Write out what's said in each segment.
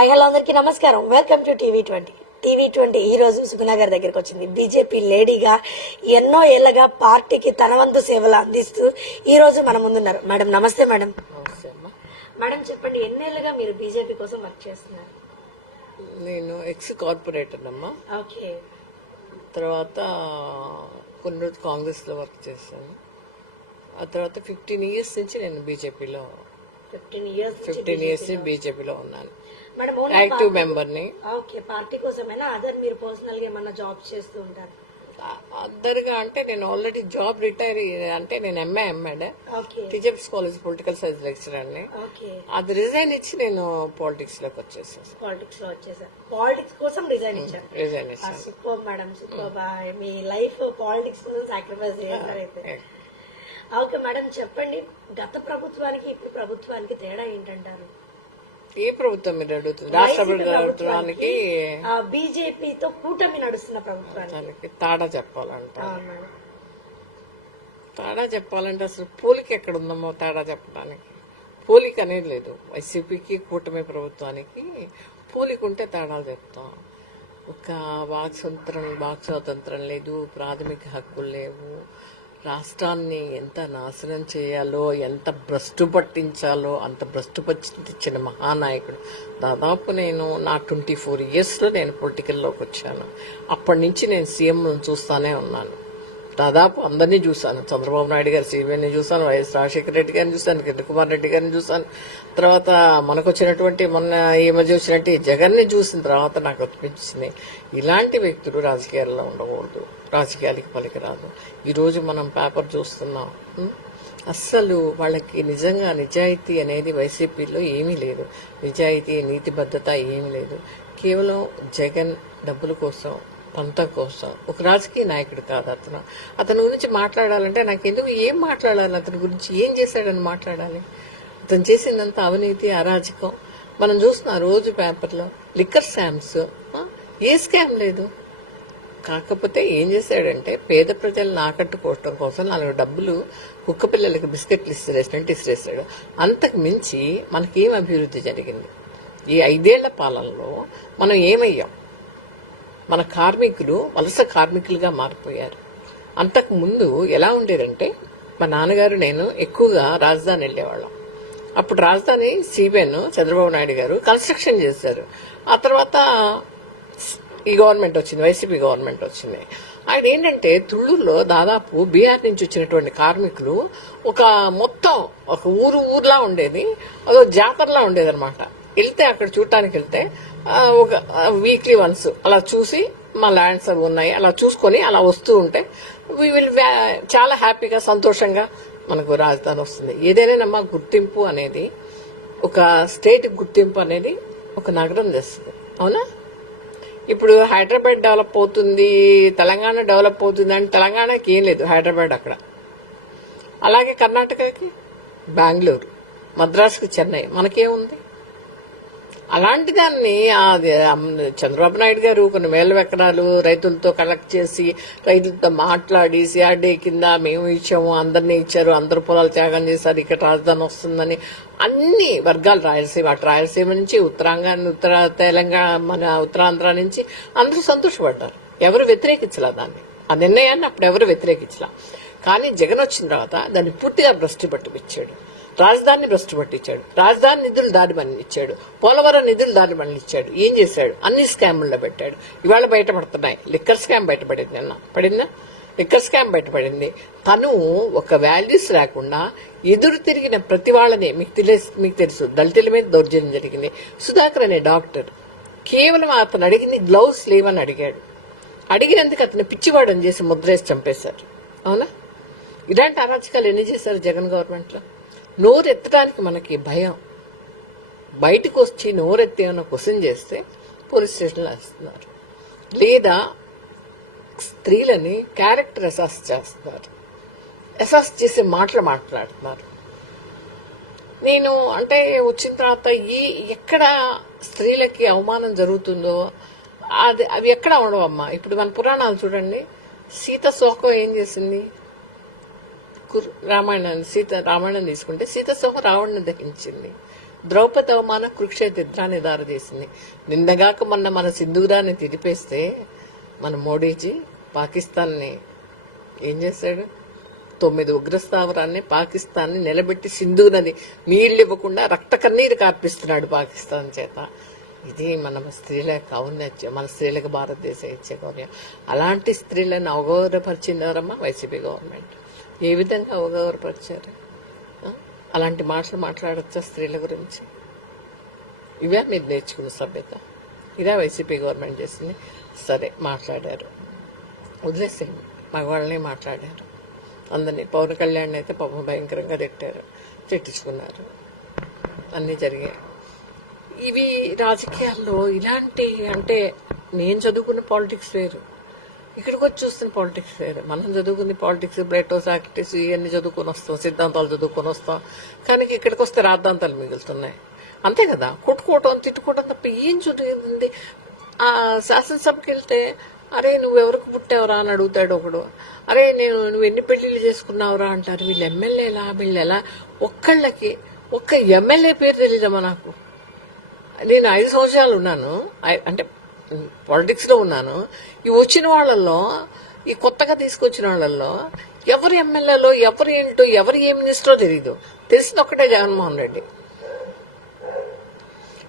Hi hello అందరికీ నమస్కారం. Welcome to TV twenty TV twenty ఈ రోజు సుగుణ గారి దగ్గరికి వచ్చింది. బీజేపీ లేడీగా ఎన్నో ఏళ్ళగా పార్టీకి తన వంతు సేవలు అందిస్తూ ఈ రోజు మన ముందున్నారు. మేడం నమస్తే మేడం మేడం చెప్పండి ఎన్నేళ్ళుగా మీరు బీజేపీ కోసం వర్క్ చేస్తున్నారు? నేను ఎక్స్ కార్పొరేటర్ అమ్మా. ఓకే. తర్వాత కొన్ని రోజులు కాంగ్రెస్లో వర్క్ చేశాను. ఆ తర్వాత ఫిఫ్టీన్ ఇయర్స్ నుంచి నేను బీజేపీలో ఫిఫ్టీన్ ఇయర్స్ ఫిఫ్టీన్ ఇయర్స్ బీజేపీలో ఉన్నాను. మేడం యాక్టివ్ మెంబర్ని ఓకే పార్టీ కోసమైనా? అదర్ మీరు పర్సనల్గా ఏమన్నా జాబ్ చేస్తూ ఉంటారు? అద్దరుగా అంటే నేను ఆల్రెడీ జాబ్ రిటైర్ అంటే నేను MA MEd okay teachers college political science లెక్చరర్ని okay అది రిజైన్ ఇచ్చి నేను పాలిటిక్స్లోకి వచ్చేసాను. పాలిటిక్స్లో వచ్చేసారు. పాలిటిక్స్ కోసం రిజైన్ ఇచ్చారు. రిజైన్ ఇచ్చాను. సూపర్ మేడం సూపర్ మీ లైఫ్ పాలిటిక్స్ కోసం సాక్రిఫైస్ చేశారైతే ఓకే మేడం చెప్పండి. గత ప్రభుత్వానికి ఇప్పుడు ప్రభుత్వానికి తేడా ఏంటంటారు? ఏ ప్రభుత్వం మీరు అడుగుతుంది. రాష్ట్ర ప్రభుత్వానికి బీజేపీతో కూటమి నడుస్తున్న ప్రభుత్వానికి. తాడా చెప్పాలంట. తేడా చెప్పాలంటే అసలు పోలిక ఎక్కడ ఉందమ్మో తేడా చెప్పడానికి. పోలిక అనేది లేదు. వైసీపీకి కూటమి ప్రభుత్వానికి పోలిక ఉంటే తేడాలు చెప్తాం. ఒక వాక్ స్వతంత్రం వాక్ స్వాతంత్రం లేదు. ప్రాథమిక హక్కులు లేవు. రాష్ట్రాన్ని ఎంత నాశనం చేయాలో ఎంత భ్రష్టు పట్టించాలో అంత భ్రష్టు పట్టించిన మహానాయకుడు. దాదాపు నేను నా ట్వంటీ ఫోర్ ఇయర్స్లో నేను పొలిటికల్లోకి వచ్చాను. అప్పటి నుంచి నేను సీఎంను చూస్తానే ఉన్నాను. దాదాపు అందరినీ చూశాను. చంద్రబాబు నాయుడు గారి సీఎంని చూశాను వైఎస్ రాజశేఖర రెడ్డి గారిని చూశాను కిరణ్ కుమార్ రెడ్డి గారిని చూశాను. తర్వాత మనకు వచ్చినటువంటి మొన్న ఈ మధ్య వచ్చినట్టు జగన్ని చూసిన తర్వాత నాకు అనిపించింది ఇలాంటి వ్యక్తులు రాజకీయాల్లో ఉండకూడదు. రాజకీయాలకి పలికిరాదు ఈరోజు మనం పేపర్ చూస్తున్నాం. అస్సలు వాళ్ళకి నిజంగా నిజాయితీ అనేది వైసీపీలో ఏమీ లేదు. నిజాయితీ నీతిబద్ధత ఏమీ లేదు. కేవలం జగన్ డబ్బుల కోసం పంత కోసం ఒక రాజకీయ నాయకుడు కాదు అతను. అతని గురించి మాట్లాడాలంటే నాకు ఎందుకు ఏం మాట్లాడాలి అతని గురించి? ఏం చేశాడని మాట్లాడాలి? అతను చేసిందంతా అవినీతి అరాజకం. మనం చూస్తున్నాం రోజు పేపర్లో లిక్కర్ స్కామ్స్ ఏ స్కామ్ లేదు. కాకపోతే ఏం చేశాడంటే పేద ప్రజలను ఆకట్టుకోవటం కోసం నాలుగు డబ్బులు కుక్క పిల్లలకి బిస్కెట్లు ఇసిరేసినట్టు ఇసిరేసాడు అంతకు మించి మనకేం అభివృద్ధి జరిగింది? ఈ ఐదేళ్ళ పాలనలో మనం ఏమయ్యాం? మన కార్మికులు వలస కార్మికులుగా మారిపోయారు. అంతకు ముందు ఎలా ఉండేదంటే మా నాన్నగారు నేను ఎక్కువగా రాజధాని వెళ్ళేవాళ్ళం. అప్పుడు రాజధాని సిబిఎన్ చంద్రబాబు నాయుడు గారు కన్స్ట్రక్షన్ చేశారు. ఆ తర్వాత ఈ గవర్నమెంట్ వచ్చింది వైసీపీ గవర్నమెంట్ వచ్చింది. ఆయన ఏంటంటే తుళ్ళూరులో దాదాపు బీహార్ నుంచి వచ్చినటువంటి కార్మికులు ఒక మొత్తం ఒక ఊరు ఊర్లా ఉండేది అదో జాతరలా ఉండేది అనమాట వెళ్తే అక్కడ చూడటానికి వెళ్తే ఒక వీక్లీ వన్స్ అలా చూసి మా ల్యాండ్స్ అవి ఉన్నాయి అలా చూసుకొని అలా వస్తూ ఉంటే వీ విల్ చాలా హ్యాపీగా సంతోషంగా మనకు రాజధాని వస్తుంది. ఏదైనా గుర్తింపు అనేది ఒక స్టేట్ గుర్తింపు అనేది ఒక నగరం తెస్తుంది. అవునా? ఇప్పుడు హైదరాబాద్ డెవలప్ అవుతుంది తెలంగాణ డెవలప్ అవుతుంది అని తెలంగాణకి ఏం లేదు హైదరాబాద్ అక్కడ. అలాగే కర్ణాటకకి బెంగళూరు మద్రాసుకి చెన్నై మనకేముంది? అలాంటి దాన్ని అది చంద్రబాబు నాయుడు గారు కొన్ని వేల ఎకరాలు రైతులతో కలెక్ట్ చేసి రైతులతో మాట్లాడి సిఆర్డీ కింద మేము ఇచ్చాము అందరినీ ఇచ్చారు అందరు పొలాలు త్యాగం చేశారు ఇక్కడ రాజధాని వస్తుందని అన్ని వర్గాలు రాయలసీమ అటు రాయలసీమ నుంచి ఉత్తరాంగాన్ని ఉత్తర తెలంగాణ మన ఉత్తరాంధ్ర నుంచి అందరూ సంతోషపడ్డారు. ఎవరు వ్యతిరేకించలే దాన్ని? ఆ నిర్ణయాన్ని అప్పుడు ఎవరు వ్యతిరేకించలే? కానీ జగన్ వచ్చిన తర్వాత దాన్ని పూర్తిగా దృష్టి పట్టిపించాడు రాజధానిని భ్రష్టుపట్టించాడు రాజధాని నిధులు దారి ఇచ్చాడు. పోలవరం నిధులు దారి ఇచ్చాడు. ఏం చేశాడు? అన్ని స్కాముల్లో పెట్టాడు. ఇవాళ బయటపడుతున్నాయి. లిక్కర్ స్కామ్ బయటపడింది అన్న పడిందా? లిక్కర్ స్కామ్ బయటపడింది. తను ఒక వాల్యూస్ లేకుండా ఎదురు తిరిగిన ప్రతి వాళ్ళని మీకు తెలిసి మీకు తెలుసు. దళితుల మీద దౌర్జన్యం జరిగింది. సుధాకర్ అనే డాక్టర్ కేవలం అతను అడిగింది గ్లౌస్ లేవని అడిగాడు. అడిగినందుకు అతను పిచ్చివాడని చేసి ముద్రేసి చంపేశారు. అవునా? ఇలాంటి అరాచకాలు ఎన్ని చేశారు జగన్ గవర్నమెంట్లో? నోరెత్తడానికి మనకి భయం. బయటకు వచ్చి నోరెత్తి ఏమైనా క్వశ్చన్ చేస్తే పోలీస్ స్టేషన్లో వేస్తున్నారు లేదా స్త్రీలని క్యారెక్టర్ అసాస్ చేస్తున్నారు. అసాస్ చేసే మాటలు మాట్లాడుతున్నారు. నేను అంటే వచ్చిన తర్వాత ఈ ఎక్కడ స్త్రీలకి అవమానం జరుగుతుందో అది అవి ఎక్కడ ఉండవమ్మా? ఇప్పుడు మన పురాణాలు చూడండి. సీత శోకం ఏం చేసింది? రామాయణాన్ని సీత రామాయణం తీసుకుంటే సీత రావణ్ణి దహించింది. ద్రౌపది అవమానం కురుక్షేత్రాన్ని దారితీసింది నిన్నగాక మొన్న మన సింధూరాన్ని తిరిపేస్తే మన మోడీజీ పాకిస్తాన్ని ఏం చేశాడు? తొమ్మిది ఉగ్రస్థావరాన్ని పాకిస్తాన్ని నిలబెట్టి సింధు నది నీళ్ళు ఇవ్వకుండా రక్త కన్నీరు కార్పిస్తున్నాడు పాకిస్తాన్ చేత. ఇది మన స్త్రీలకు ఔన్నత్యం మన స్త్రీలకు భారతదేశం ఇచ్చే గౌరవం. అలాంటి స్త్రీలను అవగౌరవపరిచినారమ్మా వైసీపీ గవర్నమెంట్. ఏ విధంగా అవగాహనపరిచారు? అలాంటి మాటలు మాట్లాడచ్చా స్త్రీల గురించి? ఇవే మీరు నేర్చుకున్న సభ్యత. ఇదే వైసీపీ గవర్నమెంట్ చేసింది. సరే మాట్లాడారు. వదిలేసేయండి. మగవాళ్ళని మాట్లాడారు. అందరినీ పవన్ కళ్యాణ్ అయితే పాపం భయంకరంగా తిట్టారు. తిట్టించుకున్నారు. అన్నీ జరిగాయి. ఇవి రాజకీయాల్లో ఇలాంటి అంటే నేను చదువుకున్న పాలిటిక్స్ వేరు. ఇక్కడికి వచ్చి చూస్తున్న పాలిటిక్స్ వేరు మనం చదువుకుంది పాలిటిక్స్ బ్లెటో సాక్టిస్ ఇవన్నీ చదువుకొని వస్తాం సిద్ధాంతాలు చదువుకొని వస్తాం. కానీ ఇక్కడికి వస్తే రాద్ధాంతాలు మిగులుతున్నాయి. అంతే కదా? కొట్టుకోవటం తిట్టుకోవటం తప్ప ఏం జరిగింది ఆ శాసనసభకి వెళ్తే అరే నువ్వు ఎవరికి పుట్టావురా అని అడుగుతాడు ఒకడు. అరే నేను నువ్వు ఎన్ని పెళ్ళిళ్ళు చేసుకున్నావురా అంటారు. వీళ్ళు ఎమ్మెల్యేలా? వీళ్ళు ఎలా? ఒక్కళ్ళకి ఒక్క ఎమ్మెల్యే పేరు తెలీదమ్మా నాకు. నేను ఐదు సంవత్సరాలు ఉన్నాను. అంటే పాలిటిక్స్లో ఉన్నాను. ఈ వచ్చిన వాళ్ళల్లో ఈ కొత్తగా తీసుకొచ్చిన వాళ్ళల్లో ఎవరు ఎమ్మెల్యేలో ఎవరు ఏంటో ఎవరు ఏ మినిస్టరో తెలియదు తెలిసింది ఒక్కటే జగన్మోహన్ రెడ్డి.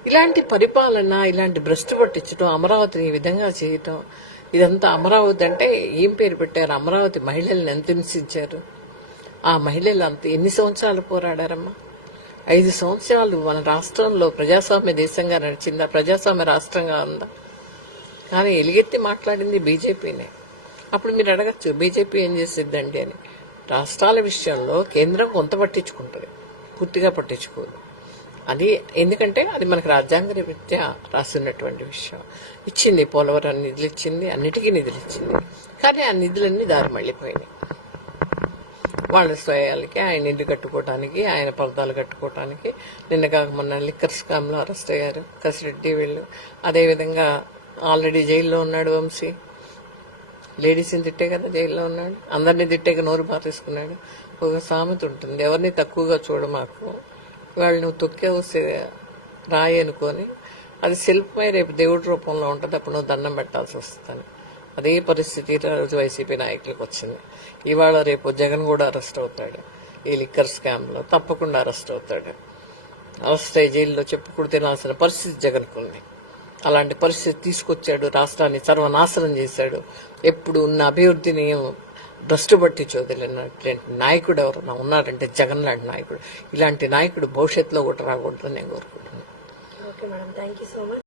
ఇలాంటి పరిపాలన ఇలాంటి భ్రష్టు పట్టించడం అమరావతిని ఈ విధంగా చేయటం ఇదంతా అమరావతి అంటే ఏం పేరు పెట్టారు? అమరావతి మహిళల్ని ఎంత హింసించారు? ఆ మహిళలు అంత ఎన్ని సంవత్సరాలు పోరాడారమ్మా? ఐదు సంవత్సరాలు మన రాష్ట్రంలో ప్రజాస్వామ్య దేశంగా నడిచిందా? ప్రజాస్వామ్య రాష్ట్రంగా ఉందా? కానీ ఎలుగెత్తి మాట్లాడింది బీజేపీనే. అప్పుడు మీరు అడగచ్చు బీజేపీ ఏం చేసిద్దండి అని. రాష్ట్రాల విషయంలో కేంద్రం కొంత పట్టించుకుంటుంది. పూర్తిగా పట్టించుకోదు. అది ఎందుకంటే అది మనకు రాజ్యాంగ రీత్యా రాస్తున్నటువంటి విషయం. ఇచ్చింది పోలవరం నిధులు ఇచ్చింది అన్నిటికీ నిధులు ఇచ్చింది కానీ ఆ నిధులన్నీ దారి మళ్ళీపోయినాయి. వాళ్ళ స్వయాలకి ఆయన ఇంటి కట్టుకోవటానికి ఆయన పర్దాలు కట్టుకోవటానికి నిన్న కాక మొన్న లిక్కర్ స్కామ్లో అరెస్ట్ అయ్యారు. కసిరెడ్డి వీళ్ళు. అదేవిధంగా ఆల్రెడీ జైల్లో ఉన్నాడు వంశీ. లేడీస్ని తిట్టే కదా జైల్లో ఉన్నాడు. అందరినీ తిట్టాక నోరు పారేసుకున్నాడు. ఒక సామెత ఉంటుంది ఎవరిని తక్కువగా చూడ మాకు. వాళ్ళు నువ్వు తొక్కే వస్తే రాయి అనుకొని అది శిల్పమై రేపు దేవుడి రూపంలో ఉంటుంది అప్పుడు నువ్వు దండం పెట్టాల్సి వస్తుంది. అదే పరిస్థితి రోజు వైసీపీ నాయకులకు వచ్చింది. ఇవాళ రేపు జగన్ కూడా అరెస్ట్ అవుతాడు. ఈ లిక్కర్ స్కామ్లో తప్పకుండా అరెస్ట్ అవుతాడు. అరెస్ట్ అయ్యి జైల్లో చెప్పుకుడు తినాల్సిన పరిస్థితి జగన్కు ఉంది. అలాంటి పరిస్థితి తీసుకొచ్చాడు. రాష్ట్రాన్ని సర్వనాశనం చేశాడు. ఎప్పుడు ఉన్న అభివృద్ధిని భ్రష్టు పట్టి చోదలినటువంటి నాయకుడు ఎవరన్నా ఉన్నారంటే జగన్ లాంటి నాయకుడు. ఇలాంటి నాయకుడు భవిష్యత్తులో కూడా రాకూడదని నేను కోరుకుంటున్నాను.